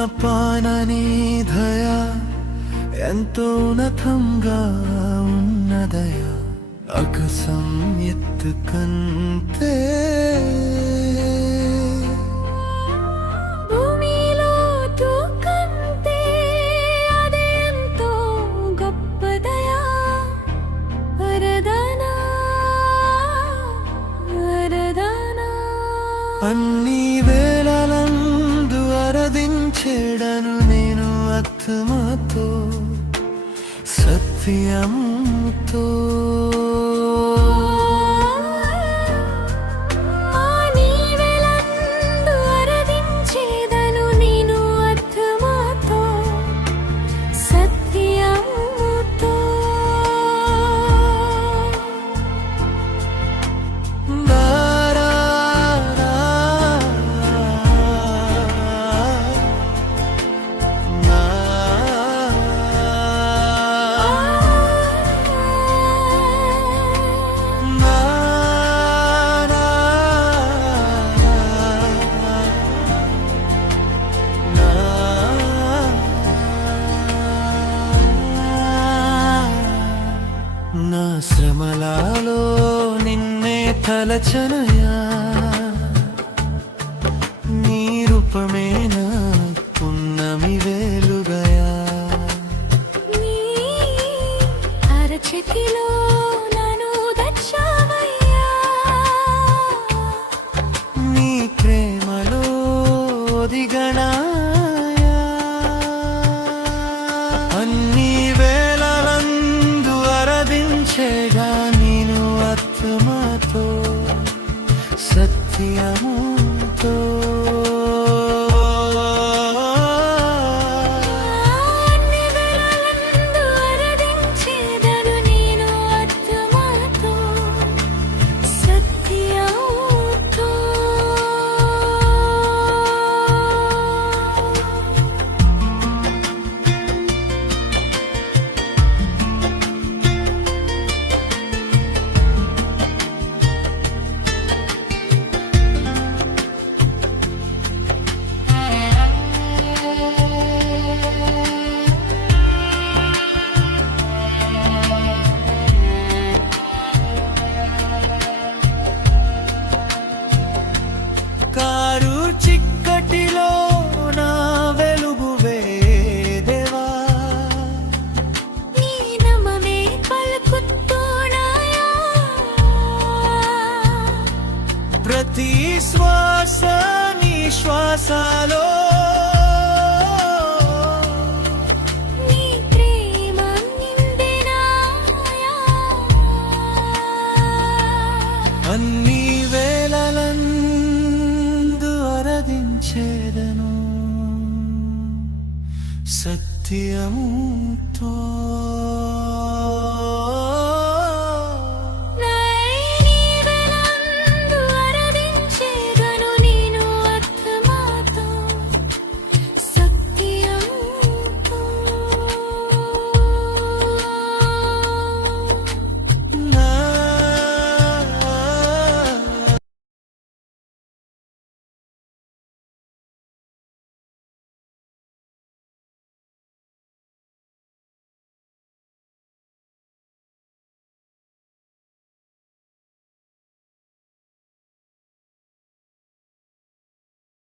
upon an evening. ఎంతో ఉన్నతంగా ఉన్నదయ? అకసం ఎత్తుకంతే భూమిలో తూకంతే व्यं तु తలచనయా నీ రూపమే నా పున్నమి వేలుగయా. నీ అరచేతిలో నన్ను దచ్చావయ్యా. నీ ప్రేమలో దిగణాయా చిక్కటిలో నా వెలుగు వేదేవా? నీ నమమే పలుకుతున్నాయా ప్రతి శ్వాస నీ శ్వాసలో సత్యముతో.